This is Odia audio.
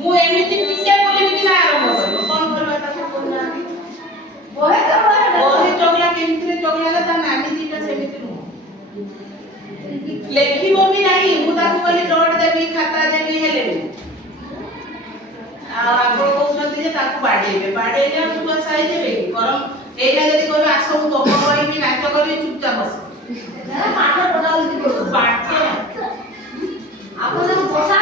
ମୁଁ ଏମିତି ଟିକେ ବୋଲିବି କି ନା ଆରମ୍ଭ କରିବ କଣ କରିବା ତାକୁ କହୁନାହାନ୍ତି ବହି ଚଗଲା କେମିତି ଚଗଲା ତା ନାନୀ ଦିଟା ସେମିତି ନୁହଁ ଲେଖିବ ବି ନାହିଁ ମୁଁ ତାକୁ କହିଲି ଡଟ୍ ଦେବି ଖାତା ଦେବି ହେଲେ ଆଉ ଆପଣ କହୁଛନ୍ତି ଯେ ତାକୁ ବାଡେଇବେ ବାଡେଇଲେ ଆଉ ଛୁଆ ସାଇଦେବେ କି ବରଂ ଏଇଟା ଯଦି କହିବେ ଆସ ମୁଁ ଗପ କହିବି ନାଚ କରିବି ଚୁପଚାପ ବସ ପାଠ ପଢା ପାଠ ଆପଣ ବସା